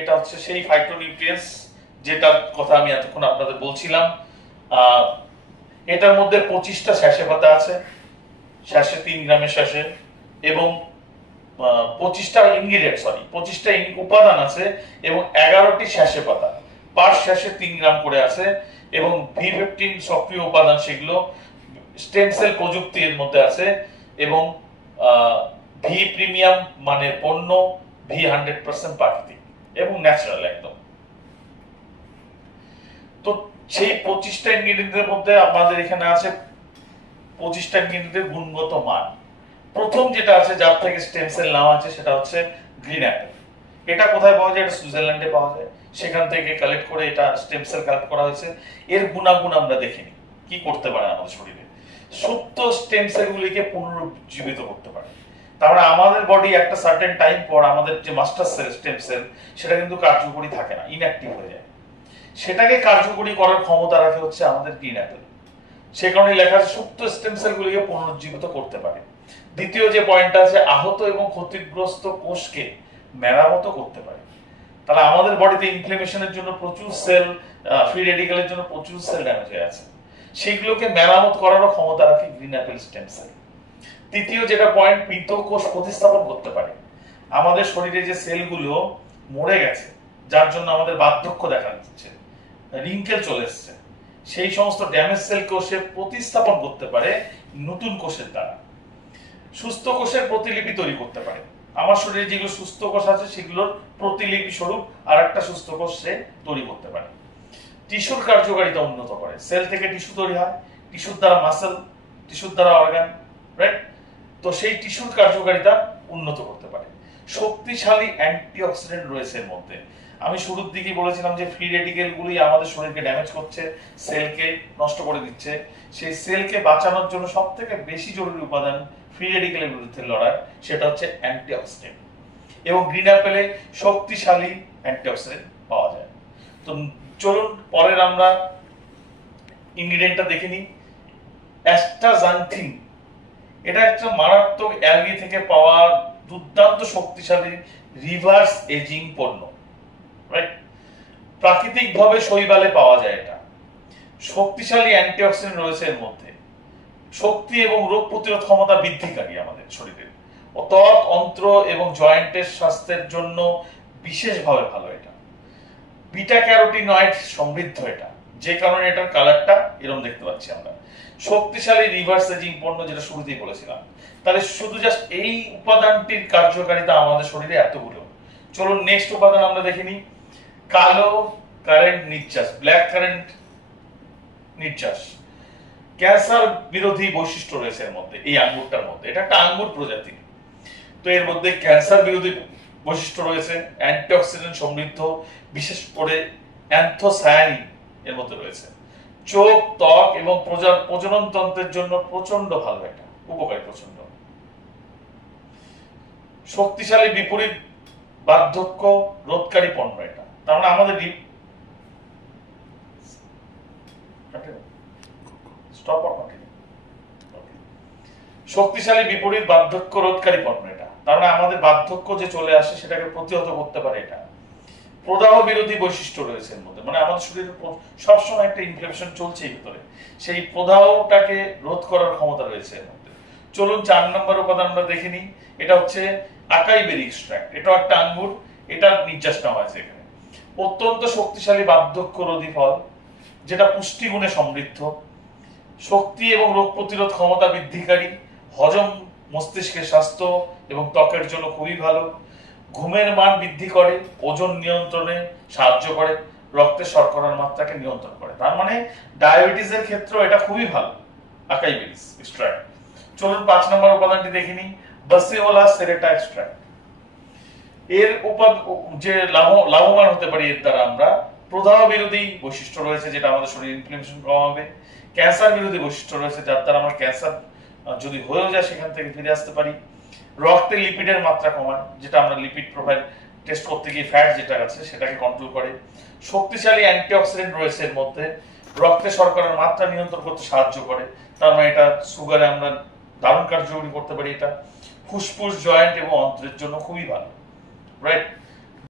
এটা হচ্ছে সেই ফাইটোনিউট্রিয়েন্টস যেটার কথা আমি এতক্ষণ আপনাদের বলছিলাম। এটার মধ্যে 25টা স্যাশে পাতা আছে, স্যাশে 3 গ্রামের স্যাশে, এবং 25টা ইনগ্রিডিয়েন্ট 25টা উপাদান আছে, এবং 11টি স্যাশে পাতা, পার স্যাশে 3 গ্রাম করে আছে, এবং V15 সক্রিয় উপাদান, সেগুলো স্টেম সেল প্রযুক্তি এর মধ্যে আছে, এবং ভি প্রিমিয়াম মানের পণ্য, ভি 100% প্রাকৃতিক এবং ন্যাচারাল একদম। তো সেই 25টা ইনগ্রিডিয়েন্টের মধ্যে আমাদের এখানে আছে 25টা ইনগ্রিডিয়েন্টের গুণগত মান। প্রথম যেটা আছে, যার থেকে স্টেম সেল নেওয়া আছে, সেটা হচ্ছে গ্রিন অ্যাপেল। এটা কোথায় পাওয়া যায়? এটা সুইজারল্যান্ডে পাওয়া যায়। সেখান থেকে কালেক্ট করে এটা স্টেম সেল কালেক্ট করা হয়েছে। এর গুণাগুণ আমরা দেখিনি, কি করতে পারে আমাদের শরীরে। সুপ্ত স্টেম সেলগুলিকে পুনরুজ্জীবিত করতে পারে। তারপরে আমাদের বডি একটা সার্টেন টাইম পর আমাদের যে মাস্টার সেল, স্টেম সেল, সেটা কিন্তু কার্যকরী থাকে না, ইনঅ্যাক্টিভ হয়ে যায়। সেটাকে কার্যকরী করার ক্ষমতা রাখে হচ্ছে আমাদের গ্রিন অ্যাপেল। সে কারণে লেখা আছে সুপ্ত স্টেম সেলগুলিকে পুনরুজ্জীবিত করতে পারে। দ্বিতীয় যে পয়েন্টটা আছে, আহত এবং ক্ষতিগ্রস্ত কোষকে মেরামত করতে পারে। তাহলে আমাদের বডিতে ইনফ্লেমেশনের জন্য প্রচুর সেল, ফ্রি রেডিক্যালের জন্য প্রচুর সেল ড্যামেজ হয়ে আছে, সেগুলোকে মেরামত করারও ক্ষমতা রাখে গ্রিন অ্যাপেল স্টেম সেল। তৃতীয় যেটা পয়েন্ট, মৃত কোষ প্রতিস্থাপন করতে পারে। আমাদের শরীরে যে সেলগুলো মরে গেছে, যার জন্য আমাদের বার্ধক্য দেখা দিচ্ছে, রিঙ্কেল চলে এসছে, সেই সমস্ত ড্যামেজ সেল কোষে প্রতিস্থাপন করতে পারে নতুন কোষের দ্বারা। সুস্থ কোষের প্রতিলিপি তৈরি করতে পারে। আমার শরীরে যেগুলো সুস্থ কোষ আছে, সেগুলোর প্রতিলিপি স্বরূপ আর একটা সুস্থ কোষ সে তৈরি করতে পারে। টিস্যুর কার্যকারিতা উন্নত করে। সেল থেকে টিস্যু তৈরি হয়, টিস্যুর দ্বারা মাসেল, টিস্যুর দ্বারা অর্গান, রাইট? তো সেই টিস্যুর কার্যকারিতা উন্নত করতে পারে। শক্তিশালী অ্যান্টিঅক্সিডেন্ট রয়েছে এর মধ্যে। আমি শুরুর দিকে বলেছিলাম যে ফ্রি রেডিক্যাল গুলি আমাদের শরীরকে ড্যামেজ করছে, সেলকে নষ্ট করে দিচ্ছে। সেই সেলকে বাঁচানোর জন্য সব থেকে বেশি জরুরি উপাদান ফ্রি রেডিক্যালের বিরুদ্ধে লড়ার, সেটা হচ্ছে অ্যান্টিঅক্সিডেন্ট। এবং গ্রিন অ্যাপেলে শক্তিশালী অ্যান্টিঅক্সিডেন্ট পাওয়া যায়। তো চলুন পরের আমরা ইনগ্রিডিয়েন্টটা দেখে নিই। অ্যাস্টাজান্থিন, এটা একটা মারাত্মক অ্যালগি থেকে পাওয়া দুর্দান্ত শক্তিশালী রিভার্স এজিং পণ্য, রাইট? প্রাকৃতিকভাবে শৈবালে পাওয়া যায়। এটা শক্তিশালী অ্যান্টিঅক্সিডেন্ট রয়েছে এর মধ্যে, শক্তি এবং রোগ প্রতিরোধ ক্ষমতা বৃদ্ধিকারী আমাদের শরীরের। ত্বক, অন্ত্র এবং জয়েন্টের স্বাস্থ্যের জন্য বিশেষভাবে ভালো এটা। বিটা ক্যারোটিনয়েড সমৃদ্ধ এটা, যে কারণে এটার কালারটা এরকম দেখতে পাচ্ছি আমরা। শক্তিশালী রিভার্স এজিং পণ্য, যেটা শুরুতেই বলেছিলাম। তাহলে শুধু জাস্ট এই উপাদানটির কার্যকারিতা আমাদের শরীরে এতগুলো। চলুন নেক্সট উপাদান আমরা দেখে নিই। কালো কারেন্ট নির্যাস, ব্ল্যাক কারেন্ট নির্যাস। ক্যান্সার বিরোধী বৈশিষ্ট্য রয়েছে এর মধ্যে, এই আঙ্গুরটার মধ্যে। এটা একটা আঙ্গুর প্রজাতি, তো এর মধ্যে ক্যান্সার বিরোধী বৈশিষ্ট্য রয়েছে, অ্যান্টিঅক্সিডেন্ট সমৃদ্ধ, বিশেষ করে অ্যান্থোসায়ানিন এর মধ্যে রয়েছে। চোখ, ত্বক এবং প্রজনন তন্ত্রের জন্য প্রচন্ড ভালো, এটা উপকারী প্রচন্ড। শক্তিশালী বিপরীত বার্ধক্য রোধকারী পণ্য এটা। তার মানে আমাদের শক্তিশালী বিপরীত বার্ধক্য রোধকারী পণ্য এটা। তার মানে আমাদের বার্ধক্য যে চলে আসে, সেটাকে প্রতিহত করতে পারে এটা। প্রদাহ বিরোধী বৈশিষ্ট্য রয়েছে এর মধ্যে, মানে আমাদের শরীরে সবসময় একটা ইনফ্লেমেশন চলছে ভিতরে, সেই প্রদাহটাকে রোধ করার ক্ষমতা রয়েছে এর মধ্যে। চলুন 4 নম্বর উপাদান আমরা দেখে নিই। এটা হচ্ছে আকাই বেরি এক্সট্রাক্ট। এটা একটা আঙ্গুর, এটা নির্যাস নেওয়া হয়েছে এখানে। অত্যন্ত শক্তিশালী বার্ধক্য রোধী ফল, যেটা পুষ্টিগুণে সমৃদ্ধ, শক্তি এবং রোগ প্রতিরোধ ক্ষমতা বৃদ্ধিকারী, হজম, মস্তিষ্কের স্বাস্থ্য এবং ত্বকের জন্য খুবই ভালো, ঘুমের মান বৃদ্ধি করে, ওজন নিয়ন্ত্রণে সাহায্য করে, রক্তে শর্করার মাত্রাকে নিয়ন্ত্রণ করে। তার মানে ডায়াবেটিসের ক্ষেত্রেও এটা খুবই ভালো, আকাই বেরিস এক্সট্রাক্ট। চলুন 5 নম্বর উপাদানটি দেখে নিই, বাসিওলা সেরেটা এক্সট্রাক্ট। এর যে লাভবান হতে পারি এর দ্বারা আমরা, প্রদাহ বিরোধী বৈশিষ্ট্য রয়েছে, যেটা আমাদের শরীরে ইনফ্লেমেশন কমাবে। ক্যান্সার বিরোধী বৈশিষ্ট্য রয়েছে, যার দ্বারা আমরা ক্যান্সার যদি হয়েও যায় সেখান থেকে ফিরে আসতে পারি। রক্তে লিপিডের মাত্রা কমায়, যেটা আমরা লিপিড প্রোফাইল টেস্ট করতে গিয়ে ফ্যাট যেটা আছে সেটাকে কন্ট্রোল করে। শক্তিশালী অ্যান্টিঅক্সিডেন্ট রয়েছে এর মধ্যে, রক্তে শর্করার মাত্রা নিয়ন্ত্রণ করতে সাহায্য করে। তার মানে এটা সুগারে আমরা দারুণ কার্যকরী করতে পারি এটা। ফুসফুস, জয়েন্ট এবং অন্ত্রের জন্য খুবই ভালো, রাইট?